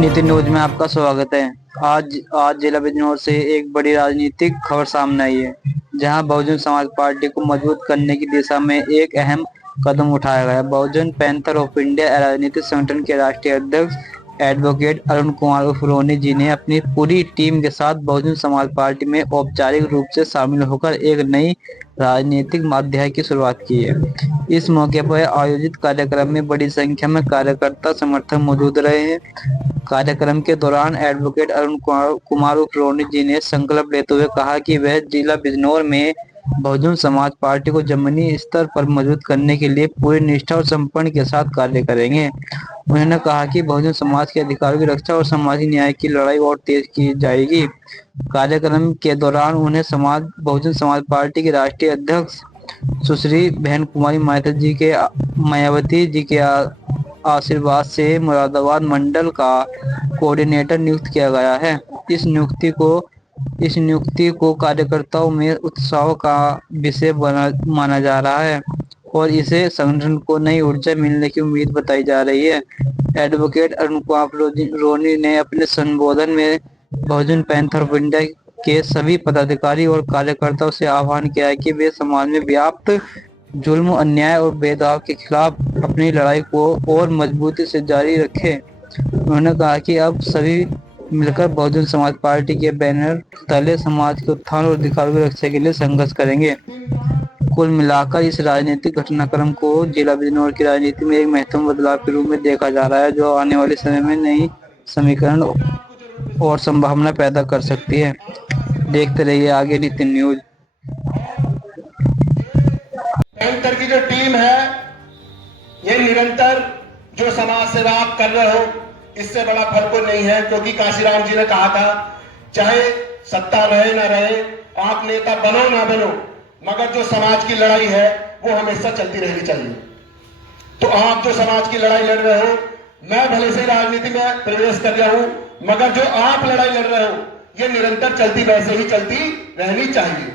नीति न्यूज में आपका स्वागत है। आज आज जिला बिजनौर से एक बड़ी राजनीतिक खबर सामने आई है, जहां बहुजन समाज पार्टी को मजबूत करने की दिशा में एक अहम कदम उठाया गया। बहुजन पैंथर ऑफ इंडिया राजनीतिक संगठन के राष्ट्रीय अध्यक्ष एडवोकेट अरुण कुमार उर्फ रोनी जी ने अपनी पूरी टीम के साथ बहुजन समाज पार्टी में औपचारिक रूप से शामिल होकर एक नई राजनीतिक अध्याय की शुरुआत की है। इस मौके पर आयोजित कार्यक्रम में बड़ी संख्या में कार्यकर्ता समर्थक मौजूद रहे हैं। कार्यक्रम के दौरान एडवोकेट अरुण कुमार उर्फ रोनी जी ने संकल्प लेते हुए कहा कि वह जिला बिजनौर में बहुजन समाज पार्टी को जमीनी स्तर पर मजबूत करने के लिए पूरी निष्ठा और समर्पण के साथ कार्य करेंगे। उन्होंने कहा कि बहुजन समाज के अधिकारों की रक्षा और सामाजिक न्याय की लड़ाई और तेज की जाएगी। कार्यक्रम के दौरान उन्हें बहुजन समाज पार्टी की राष्ट्रीय अध्यक्ष सुश्री बहन कुमारी मायावती जी के आशीर्वाद से मुरादाबाद मंडल का कोऑर्डिनेटर नियुक्त किया गया है। इस नियुक्ति को कार्यकर्ताओं में उत्साह का विषय माना जा रहा है और इसे संगठन को नई ऊर्जा मिलने की उम्मीद बताई जा रही है। एडवोकेट अरुण कुमार रोनी ने अपने संबोधन में बहुजन पैंथर ऑफ इंडिया के सभी पदाधिकारी और कार्यकर्ताओं से आह्वान किया है कि वे समाज में व्याप्त जुल्म, अन्याय और भेदभाव के खिलाफ अपनी लड़ाई को और मजबूती से जारी रखें। उन्होंने कहा कि अब सभी मिलकर बहुजन समाज पार्टी के बैनर तले समाज के उत्थान और अधिकारों की रक्षा के लिए संघर्ष करेंगे। कुल मिलाकर इस राजनीतिक घटनाक्रम को जिला बिजनौर की राजनीति में एक महत्वपूर्ण बदलाव के रूप में देखा जा रहा है, जो आने वाले समय में नई समीकरण और संभावना पैदा कर सकती है। देखते रहिए आगे नितिन न्यूज। पैंथर की जो टीम है, ये निरंतर जो समाज सेवा आप कर रहे हो, इससे बड़ा फल कोई नहीं है। क्योंकि काशीराम जी ने कहा था, चाहे सत्ता रहे ना रहे, आप नेता बनो ना बनो, मगर जो समाज की लड़ाई है वो हमेशा चलती रहनी चाहिए। तो आप जो समाज की लड़ाई लड़ रहे हो, मैं भले से राजनीति में प्रवेश कर रहा हूं, मगर जो आप लड़ाई लड़ रहे हो ये निरंतर चलती, वैसे ही चलती रहनी चाहिए।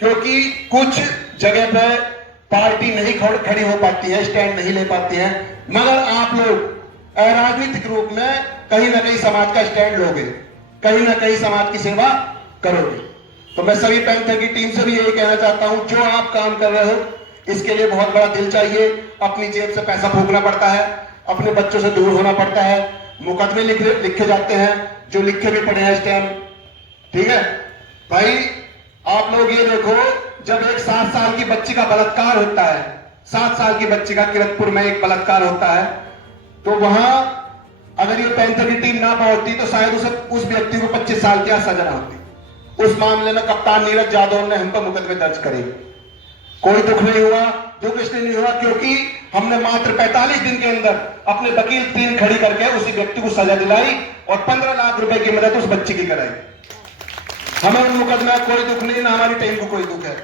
क्योंकि कुछ जगह पर पार्टी नहीं खड़ी हो पाती है, स्टैंड नहीं ले पाती है, मगर आप लोग राजनीतिक रूप में कहीं ना कहीं समाज का स्टैंड लोगे, कहीं ना कहीं समाज की सेवा करोगे। तो मैं सभी पैंथर की टीम से भी यही कहना चाहता हूं, जो आप काम कर रहे हो इसके लिए बहुत बड़ा दिल चाहिए। अपनी जेब से पैसा फूकना पड़ता है, अपने बच्चों से दूर होना पड़ता है, मुकदमे लिखे जाते हैं, जो लिखे भी पड़े हैं इस टाइम। ठीक है भाई, आप लोग ये देखो, जब एक 7 साल की बच्ची का बलात्कार होता है, 7 साल की बच्ची का किरतपुर में एक बलात्कार होता है, तो वहां अगर ये पैंथर की टीम ना पहुंचती तो शायद उस व्यक्ति को 25 साल की सजा होती। उस मामले में कप्तान नीरज यादव ने हम पर मुकदमे दर्ज करे। कोई दुख नहीं हुआ, दुख इसलिए नहीं हुआ क्योंकि हमने मात्र 45 दिन के अंदर अपने वकील टीम खड़ी करके उसी व्यक्ति को सजा दिलाई और 15 लाख रुपए की मदद उस बच्ची की कराई। हमें उन मुकदमे कोई दुख नहीं, ना हमारी टीम को कोई दुख है।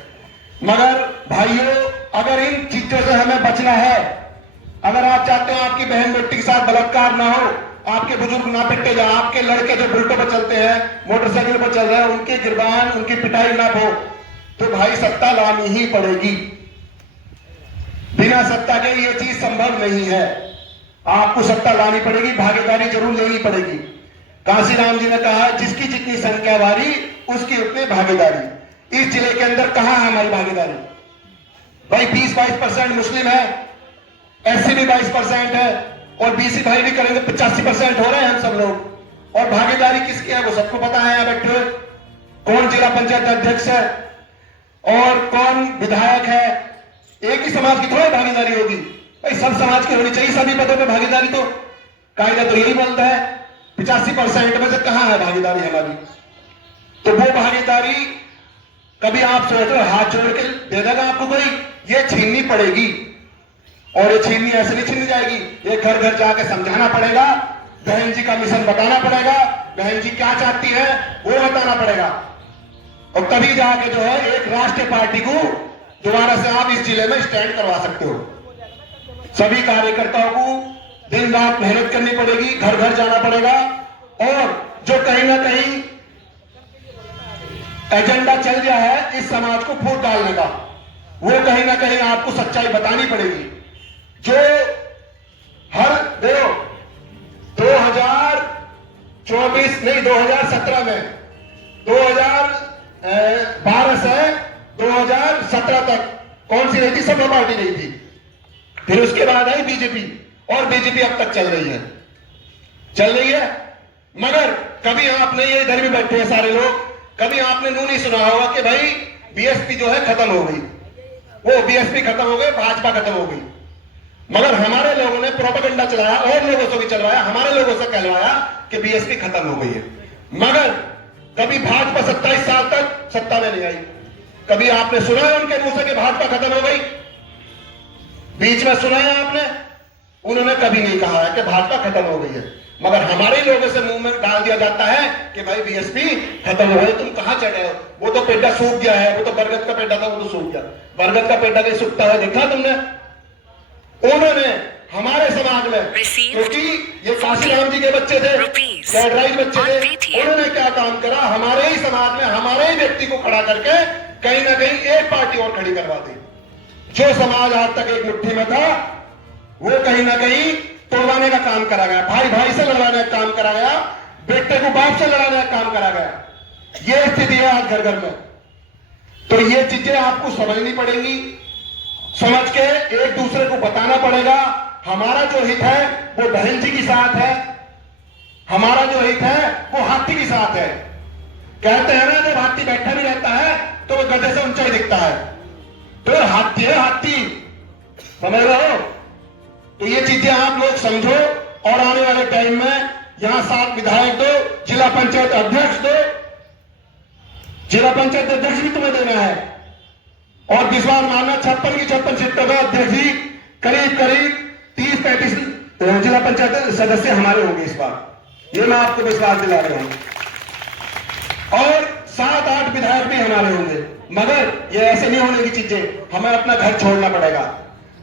मगर भाइयों, अगर इन चीजों से हमें बचना है, अगर आप चाहते हो आपकी बहन बेटी के साथ बलात्कार ना हो, आपके बुजुर्ग ना पिटे जाए, आपके लड़के जो बुलेटों पर चलते हैं, मोटरसाइकिल पर चल रहे हैं, उनकी गिरबान, उनकी पिटाई ना हो, तो भाई सत्ता लानी ही पड़ेगी। बिना सत्ता के ये चीज संभव नहीं है। आपको सत्ता लानी पड़ेगी, भागीदारी जरूर लेनी पड़ेगी। काशीराम जी ने कहा, जिसकी जितनी संख्या भारी उसकी उतनी भागीदारी। इस जिले के अंदर कहां है हमारी भागीदारी? भाई 20-22% मुस्लिम है, एससी भी 22% है, और बीसी भाई भी करेंगे 85% हो रहे हैं हम सब लोग। और भागीदारी किसकी है वो सबको पता है। यहाँ बैठे कौन जिला पंचायत अध्यक्ष है और कौन विधायक है, एक ही समाज की थोड़ी भागीदारी होगी भाई, सब समाज की होनी चाहिए सभी पदों पे भागीदारी। तो कायदा तो यही बोलता है, 85% में से कहां है भागीदारी हमारी? तो वो भागीदारी कभी आप सोच रहे हाथ जोड़ के दे देगा आपको कोई? ये छीननी पड़ेगी, और ये छीननी ऐसे नहीं छीनी जाएगी, ये घर घर जाके समझाना पड़ेगा, बहन जी का मिशन बताना पड़ेगा, बहन जी क्या चाहती है वो बताना पड़ेगा, और तभी जाके जो है एक राष्ट्रीय पार्टी को दोबारा से आप इस जिले में स्टैंड करवा सकते हो। सभी कार्यकर्ताओं को दिन रात मेहनत करनी पड़ेगी, घर घर जाना पड़ेगा, और जो कहीं ना कहीं एजेंडा चल गया है इस समाज को फूट डालने का, वो कहीं ना कहीं आपको सच्चाई बतानी पड़ेगी। जो हर 2000 24 नहीं 2017 में 2012 से 2017 तक कौन सी रही थी? सपा पार्टी रही थी। फिर उसके बाद आई बीजेपी, और बीजेपी अब तक चल रही है। मगर कभी आपने, ये इधर भी बैठे हैं सारे लोग, कभी आपने नू नहीं सुना होगा कि भाई बीएसपी जो है खत्म हो गई, वो बीएसपी खत्म हो गई, भाजपा खत्म हो गई। मगर हमारे लोगों ने प्रोपेगेंडा चलाया, और लोगों से भी चलवाया, हमारे लोगों से कहलवाया कि बीएसपी खत्म हो गई है। मगर कभी भाजपा 27 साल तक सत्ता में नहीं आई। कभी आपने सुना है उनके मुंह से कि भाजपा खत्म हो गई? बीच में सुना है आपने? उन्होंने कभी नहीं कहा है कि भाजपा खत्म हो गई है। मगर हमारे लोगों से मुंह में डाल दिया जाता है कि भाई बीएसपी खत्म हो गई, तुम कहां चढ़े हो? वो तो पेड़ा सूख गया है, वो तो बरगद का पेड़ा था, वो तो सूख गया। बरगद का पेड़ा कहीं सूखता है देखा तुमने? उन्होंने हमारे समाज में, क्योंकि ये काशीराम जी के बच्चे थे, कैडराइज बच्चे थे, उन्होंने क्या काम करा? हमारे ही समाज में हमारे ही व्यक्ति को खड़ा करके कहीं ना कहीं एक पार्टी और खड़ी करवा दी। जो समाज आज तक एक मुट्ठी में था, वो कहीं ना कहीं तोड़वाने का काम करा गया, भाई भाई से लड़वाने का काम करा गया, बेटे को बाप से लड़ाने का काम करा गया। ये स्थिति है आज घर घर में। तो ये चीजें आपको समझनी पड़ेंगी, समझ के एक दूसरे को बताना पड़ेगा। हमारा जो हित है वो बहन जी के साथ है, हमारा जो हित है वो हाथी के साथ है। कहते हैं ना, जब हाथी बैठा भी रहता है तो वो गधे से ऊंचा ही दिखता है। तो हाथी है हाथी, समझ रहे हो? तो ये चीजें आप लोग समझो, और आने वाले टाइम में यहां 7 विधायक दो, जिला पंचायत अध्यक्ष दो, जिला पंचायत अध्यक्ष भी तुम्हें देना है, और विश्वास मानना 56 की 56 सीटों का अध्यक्ष ही करीब 30-35 जिला पंचायत सदस्य हमारे होंगे इस बार। ये मैं आपको विश्वास दिला रहा हूं। और 7-8 विधायक भी हमारे होंगे। मगर ये ऐसे नहीं होने की चीजें, हमें अपना घर छोड़ना पड़ेगा,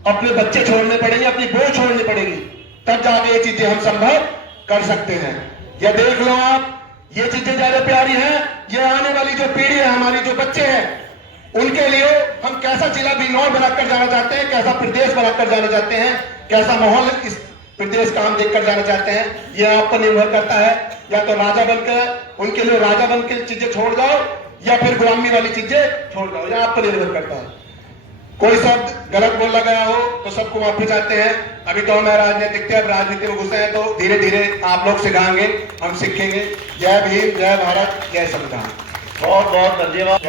अपने बच्चे छोड़ने पड़ेंगे, अपनी बहू छोड़नी पड़ेगी, तब जाके ये चीजें हम संभव कर सकते हैं। ये देख लो आप, ये चीजें ज्यादा प्यारी हैं। ये आने वाली जो पीढ़ी है, हमारी जो बच्चे हैं, उनके लिए हम कैसा जिला बिजनौर बनाकर जाना चाहते हैं, कैसा प्रदेश बनाकर जाना चाहते हैं, कैसा माहौल इस प्रदेश का हम देखकर जाना चाहते हैं, ये आप पर निर्भर करता है। या तो राजा बनकर, उनके लिए राजा बन के चीजें छोड़ जाओ, या फिर गुलामी वाली चीजें छोड़ जाओ, ये आप पर निर्भर करता है। कोई शब्द गलत बोला गया हो तो सबको माफी चाहते हैं। अभी तो मैं राजनीतिक थे, अब राजनीति में घुसे हैं, तो धीरे धीरे आप लोग सिखाएंगे, हम सीखेंगे। जय भीम, जय भारत, जय संविधान। बहुत बहुत धन्यवाद।